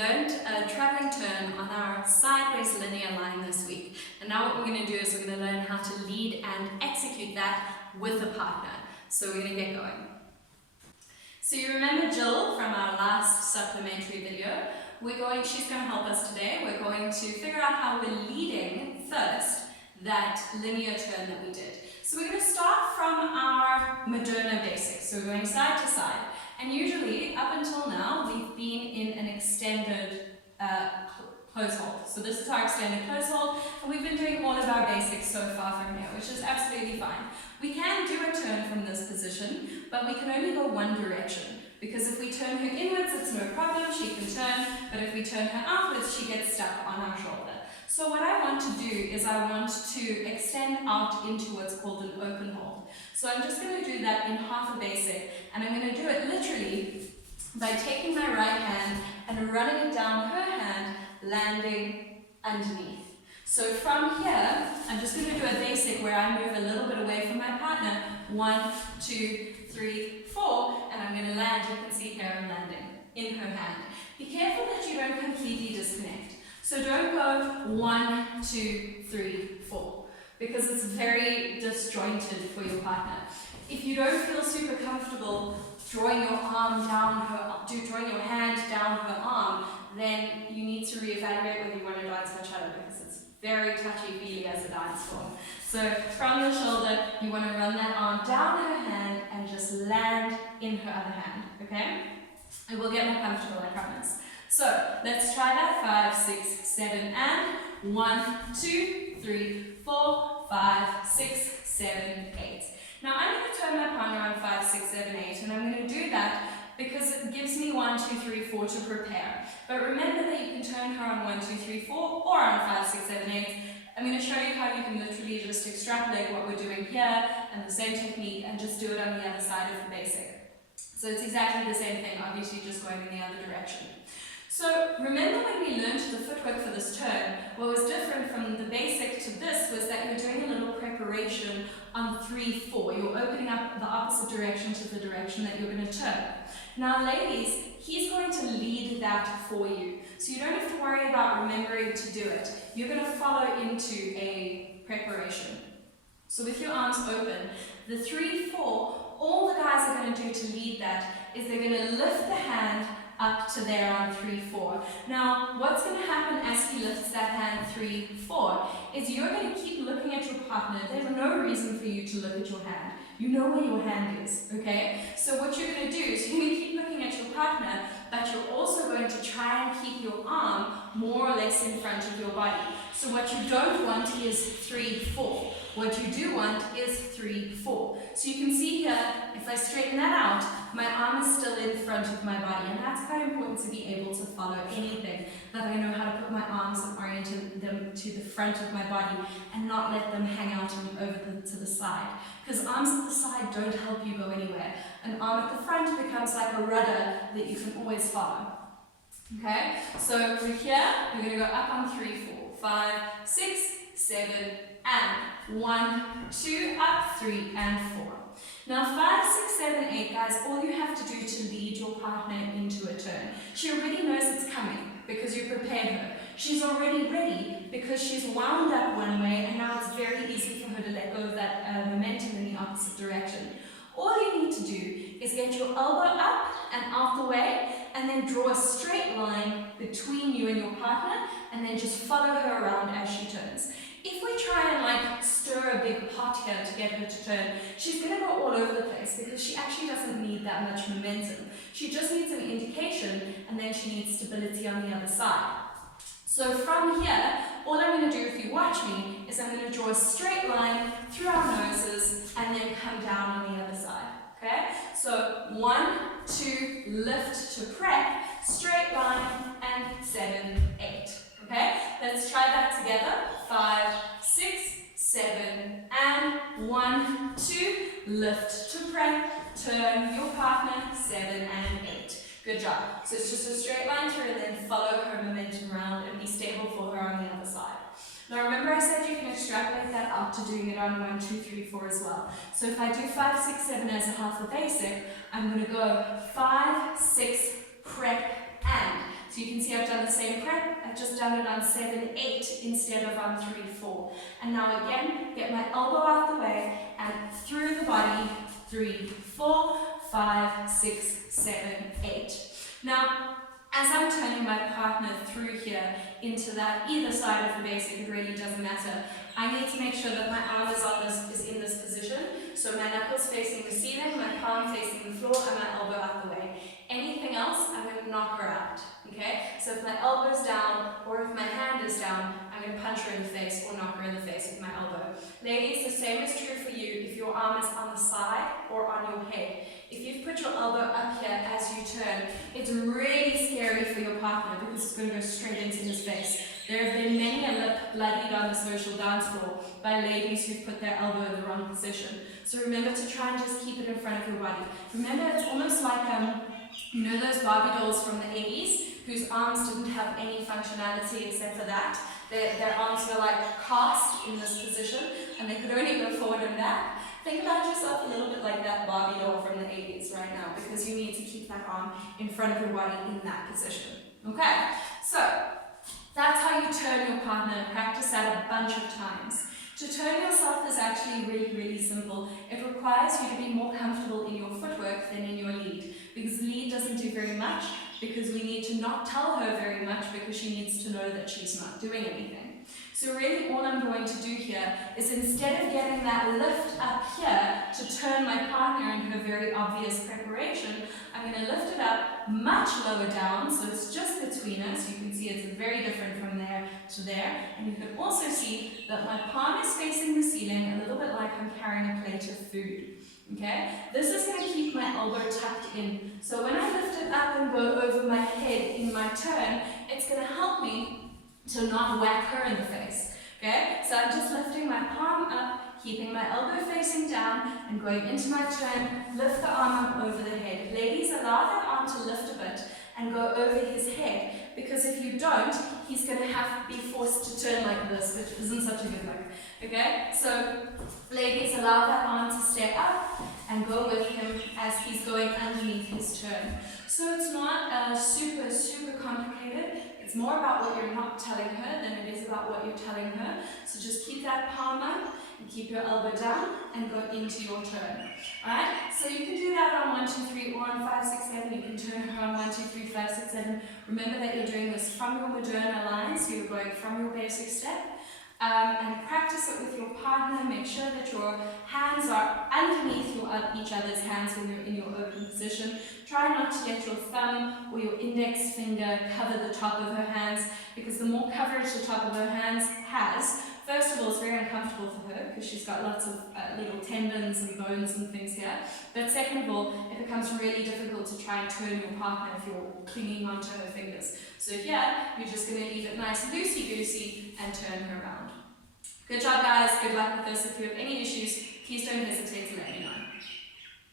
learned a traveling turn on our sideways linear line this week. And now what we're going to do is we're going to learn how to lead and execute that with a partner. So we're going to get going. So you remember Jill from our last supplementary video? She's going to help us today. We're going to figure out how we're leading first that linear turn that we did. So we're going to start from our Moderna basics. So we're going side to side. And usually, up until now, we've been in an extended close hold. So this is our extended close hold, and we've been doing all of our basics so far from here, which is absolutely fine. We can do a turn from this position, but we can only go one direction. Because if we turn her inwards, it's no problem, she can turn, but if we turn her outwards, she gets stuck on our shoulder. So what I want to do is I want to extend out into what's called an open hold. So I'm just going to do that in half a basic, and I'm going to do it literally by taking my right hand and running it down her hand, landing underneath. So from here, I'm just going to do a basic where I move a little bit away from my partner. 1, 2, 3, 4, and I'm going to land. You can see here I'm landing in her hand. Be careful that you don't completely disconnect. So don't go 1, 2, 3, 4, because it's very disjointed for your partner. If you don't feel super comfortable drawing your arm down drawing your hand down her arm, then you need to reevaluate whether you want to dance bachata, because it's very touchy-feely as a dance form. So from the shoulder, you want to run that arm down her hand and just land in her other hand, okay? It will get more comfortable, I promise. So let's try that. 5, 6, 7, and 1, 2, 3, 4, 5, 6, 7, 8. Now I'm going to turn my partner on 5, 6, 7, 8, and I'm going to do that because it gives me 1, 2, 3, 4 to prepare. But remember that you can turn her on 1, 2, 3, 4 or on 5, 6, 7, 8. I'm going to show you how you can literally just extrapolate what we're doing here and the same technique and just do it on the other side of the basic. So it's exactly the same thing, obviously just going in the other direction. So remember when we learned the footwork for this turn, what was different from the basic to this was that you're doing a little preparation on 3, 4. You're opening up the opposite direction to the direction that you're going to turn. Now ladies, he's going to lead that for you. So you don't have to worry about remembering to do it. You're going to follow into a preparation. So with your arms open, the 3, 4, all the guys are going to do to lead that is they're going to lift the hand up to there on 3, 4. Now, what's going to happen as he lifts that hand 3, 4 is you're going to keep looking at your partner. There's no reason for you to look at your hand. You know where your hand is, okay? So what you're going to do is you're going to keep looking at your partner, but you're also going to try and keep your arm more or less in front of your body. So what you don't want is 3, 4. What you do want is 3, 4. So you can see here, if I straighten that out, my arm is still in front of my body, and that's quite important to be able to follow anything, that I know how to put my arms and orient them to the front of my body and not let them hang out to the side. Because arms at the side don't help you go anywhere. An arm at the front becomes like a rudder that you can always follow. Okay, so we're here, we're going to go up on 3, 4, 5, 6, 7, and 1, 2, up, 3, and 4. Now 5, 6, 7, 8, guys, all you have to do to lead your partner into a turn. She already knows it's coming because you prepared her. She's already ready because she's wound up one way, and now it's very easy for her to let go of that momentum in the opposite direction. All you need to do is get your elbow up and out the way, and then draw a straight line between you and your partner, and then just follow her around as she turns. If we try and stir a big pot here to get her to turn, she's going to go all over the place because she actually doesn't need that much momentum. She just needs an indication, and then she needs stability on the other side. So from here, all I'm going to do, if you watch me, is I'm going to draw a straight line through our noses and then come down on the other side. Okay? So 1, 2, lift to prep, straight line, and 7, 8. Okay? Let's try that together. 5, 6, 7, and 1, 2, lift to prep, turn your partner, 7 and 8. Good job. So it's just a straight line through and then follow her momentum around and be stable for her on the other side. Now remember I said you can extrapolate that up to doing it on 1, 2, 3, 4 as well. So if I do 5, 6, 7 as a half a basic, I'm going to go 5, 6, prep, and. So you can see I've done the same prep, I've just done it on 7, 8 instead of on 3, 4. And now again, get my elbow out the way and through the body, 3, 4, 5, 6, 7, 8. Now, as I'm turning my partner through here into that either side of the basic, it really doesn't matter. I need to make sure that my arm is in this position. So my knuckles facing the ceiling, my palm facing the floor, and my elbow out the way. Anything else, I'm going to knock her out. Okay? So if my elbow's down or if my hand is down, I'm going to punch her in the face or knock her in the face with my elbow. Ladies, the same is true for you if your arm is on the side or on your head. If you've put your elbow up here as you turn, it's really scary for your partner because it's going to go straight into his face. There have been many a lip bloodied on the social dance floor by ladies who've put their elbow in the wrong position. So remember to try and just keep it in front of your body. Remember, it's almost like, you know those Barbie dolls from the 80s whose arms didn't have any functionality except for that? Their arms were like cast in this position and they could only go forward and back. Think about yourself a little bit like that Barbie doll from the 80s right now, because you need to keep that arm in front of your body in that position. Okay, so that's how you turn your partner. Practice that a bunch of times. To turn yourself is actually really, really simple. It requires you to be more comfortable in your footwork than in your lead, because lead doesn't do very much, because we need to not tell her very much because she needs to know that she's not doing anything. So really all I'm going to do here is, instead of getting that lift up here to turn my partner in her very obvious preparation, I'm going to lift it up much lower down, so it's just between us. You can see it's very different from there to there. And you can also see that my palm is facing the ceiling, a little bit like I'm carrying a plate of food. Okay? This is going to keep my elbow tucked in. So when I lift it up and go over my head in my turn, it's going to help me to not whack her in the face. Okay? So I'm just lifting my palm up, keeping my elbow facing down, and going into my turn, lift the arm up over the head. Ladies, allow that arm to lift a bit and go over his head, because if you don't, he's going to have to be forced to turn like this, which isn't such a good look. Okay? So, ladies, allow that arm to stay up and go with him as he's going underneath his turn. So it's not super, super complicated. It's more about what you're not telling her than it is about what you're telling her. So just keep that palm up and keep your elbow down and go into your turn. Alright? So you can do that on 1, 2, 3 or on 5, 6, 7. You can turn her on 1, 2, 3, 5, 6, 7. Remember that you're doing this from your Moderna line, so you're going from your basic step. And practice it with your partner. Make sure that your hands are underneath each other's hands when you're in your open position. Try not to let your thumb or your index finger cover the top of her hands, because the more coverage the top of her hands has, first of all, it's very uncomfortable for her because she's got lots of little tendons and bones and things here. But second of all, it becomes really difficult to try and turn your partner if you're clinging onto her fingers. So here, you're just going to leave it nice loosey-goosey and turn her around. Good job, guys. Good luck with this. If you have any issues, please don't hesitate to let me know.